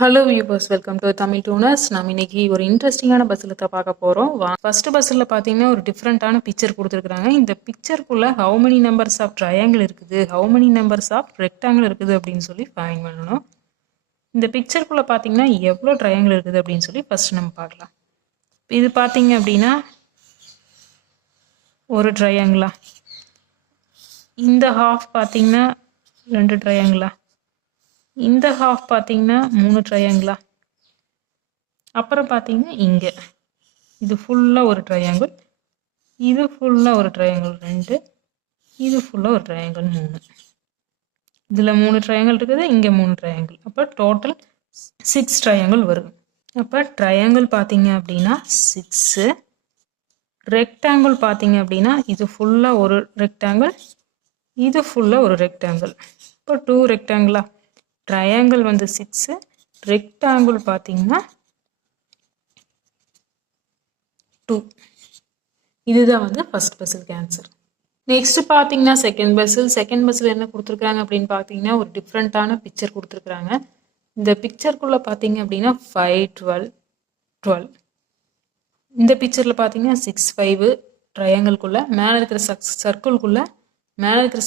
Hello viewers, welcome to Tamil Tooners. நம்ம இன்னைக்கு ஒரு இன்ட்ரெஸ்டிங்கான பஸ்ஸில் பார்க்க போகிறோம். ஃபர்ஸ்ட் பஸ்ஸில் பார்த்தீங்கன்னா ஒரு டிஃப்ரெண்ட்டான பிக்சர் கொடுத்துருக்காங்க. இந்த பிக்சருக்குள்ள how many numbers of triangle இருக்குது, how many numbers of rectangle இருக்குது அப்படின்னு சொல்லி ஃபைண்ட் பண்ணணும். இந்த பிக்சருக்குள்ள பார்த்தீங்கன்னா எவ்வளோ ட்ரையாங்கிள் இருக்குது அப்படின்னு சொல்லி ஃபர்ஸ்ட் நம்ம பார்க்கலாம். இது பார்த்தீங்க அப்படின்னா ஒரு ட்ரையாங்கிளா, இந்த ஹாஃப் பார்த்தீங்கன்னா 2 ட்ரையாங்கிளா, இந்த ஹாஃப் பார்த்தீங்கன்னா 3 ட்ரையாங்கிளா, அப்புறம் பார்த்தீங்கன்னா இங்கே இது ஃபுல்லாக ஒரு ட்ரையாங்கிள், இது ஃபுல்லாக ஒரு ட்ரையாங்கிள் 2, இது ஃபுல்லாக ஒரு ட்ரையாங்கிள் 3. இதில் 3 ட்ரையாங்கிள் இருக்குது, இங்கே 3 ட்ரையாங்கிள், அப்போ டோட்டல் 6 ட்ரையாங்கிள் வருது. அப்போ ட்ரையாங்கிள் பார்த்தீங்க அப்படின்னா 6, ரெக்டாங்கிள் பார்த்தீங்க அப்படின்னா இது ஃபுல்லாக ஒரு ரெக்டாங்கிள், இது ஃபுல்லாக ஒரு ரெக்டாங்கிள், இப்போ 2 ரெக்டாங்கிளா. ட்ரையாங்கிள் வந்து 6, ரெக்டாங்கிள் பார்த்தீங்கன்னா 2. இதுதான் வந்து ஃபர்ஸ்ட் பஸ்ஸிலுக்கு ஆன்சர். நெக்ஸ்ட் பார்த்தீங்கன்னா செகண்ட் பஸ்ஸில் என்ன கொடுத்துருக்காங்க அப்படின்னு பார்த்தீங்கன்னா ஒரு டிஃப்ரெண்ட்டான பிக்சர் கொடுத்துருக்குறாங்க. இந்த பிக்சருக்குள்ளே பார்த்தீங்க அப்படின்னா 5, 12, 12. இந்த பிக்சரில் பார்த்தீங்கன்னா 6, 5 ட்ரையாங்கிள்குள்ளே மேலே இருக்கிற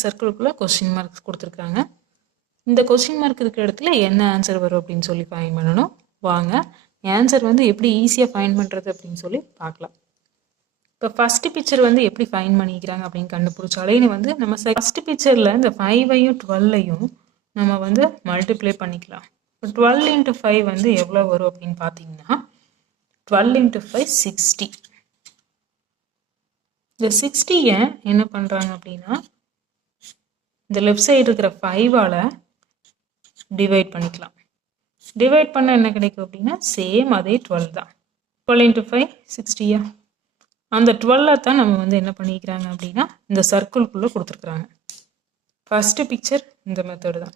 சர்க்கிள்குள்ளே கொஸ்டின் மார்க்ஸ் கொடுத்துருக்காங்க. இந்த கொஸ்டின் மார்க் இருக்கிற இடத்துல என்ன ஆன்சர் வரும் அப்படின்னு சொல்லி ஃபைண்ட் பண்ணணும். வாங்க ஆன்சர் வந்து எப்படி ஈஸியாக ஃபைண்ட் பண்ணுறது அப்படின்னு சொல்லி பார்க்கலாம். இப்போ ஃபஸ்ட்டு பிக்சர் வந்து எப்படி ஃபைண்ட் பண்ணிக்கிறாங்க அப்படின்னு கண்டுபிடிச்சாலே வந்து நம்ம ஃபஸ்ட்டு பிக்சரில் இந்த 5ஐயும் 12ஐயும் நம்ம வந்து மல்டிப்ளை பண்ணிக்கலாம். இப்போ 12 × 5 வந்து எவ்வளோ வரும் அப்படின்னு பார்த்தீங்கன்னா 12 × 5 60. இந்த 60 என்ன பண்ணுறாங்க அப்படின்னா இந்த லெஃப்ட் சைடு இருக்கிற 5ஆல் டிவைட் பண்ணிக்கலாம். டிவைட் பண்ண என்ன கிடைக்கும் அப்படின்னா சேம் அதே 12 தான். 12 × 5 60. அந்த 12 தான் நம்ம வந்து என்ன பண்ணிக்கிறாங்க அப்படின்னா இந்த சர்க்கிள்குள்ளே கொடுத்துருக்குறாங்க. ஃபஸ்ட்டு பிக்சர் இந்த மெத்தடு தான்,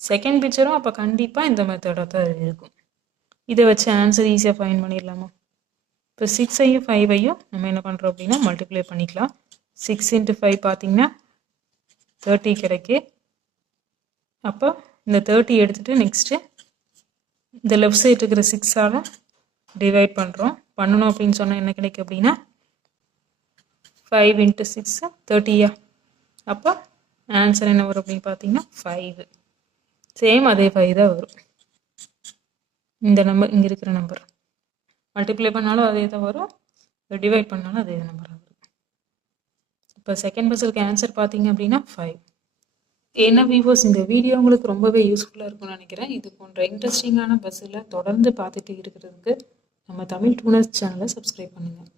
செகண்ட் பிக்சரும் அப்போ கண்டிப்பாக இந்த மெத்தடாக தான் இருக்கும். இதை வச்சு ஆன்சர் ஈஸியாக ஃபைண்ட் பண்ணிடலாமா? இப்போ 6ஐயும் 5ஐயும் நம்ம என்ன பண்ணுறோம் அப்படின்னா மல்டிப்ளை பண்ணிக்கலாம். 6 × 5 பார்த்தீங்கன்னா 30 கிடைக்கு. அப்போ இந்த 30 எடுத்துகிட்டு நெக்ஸ்ட்டு இந்த லெஃப்ட் சைடு இருக்கிற 6ஆல் டிவைட் பண்ணணும் அப்படின்னு சொன்னால் என்ன கிடைக்கும் அப்படின்னா 5 × 6 30. அப்போ ஆன்சர் என்ன வரும் அப்படின்னு பார்த்தீங்கன்னா 5. சேம் அதே 5 தான் வரும். இந்த நம்பர் இங்கே இருக்கிற நம்பர் மல்டிப்ளை பண்ணாலும் அதே தான் வரும், டிவைட் பண்ணாலும் அதே நம்பர் வரும். இப்போ செகண்ட் பஸ்ஸுக்கு ஆன்சர் பார்த்தீங்க அப்படின்னா 5. என்ன வியூவர்ஸ், இந்த வீடியோ உங்களுக்கு ரொம்பவே யூஸ்ஃபுல்லாக இருக்கும்னு நினைக்கிறேன். இது போன்ற இன்ட்ரெஸ்டிங்கான பஸ்ஸில் தொடர்ந்து பார்த்துட்டு இருக்கிறதுக்கு நம்ம தமிழ் டூனர்ஸ் சேனலை சப்ஸ்கிரைப் பண்ணுங்கள்.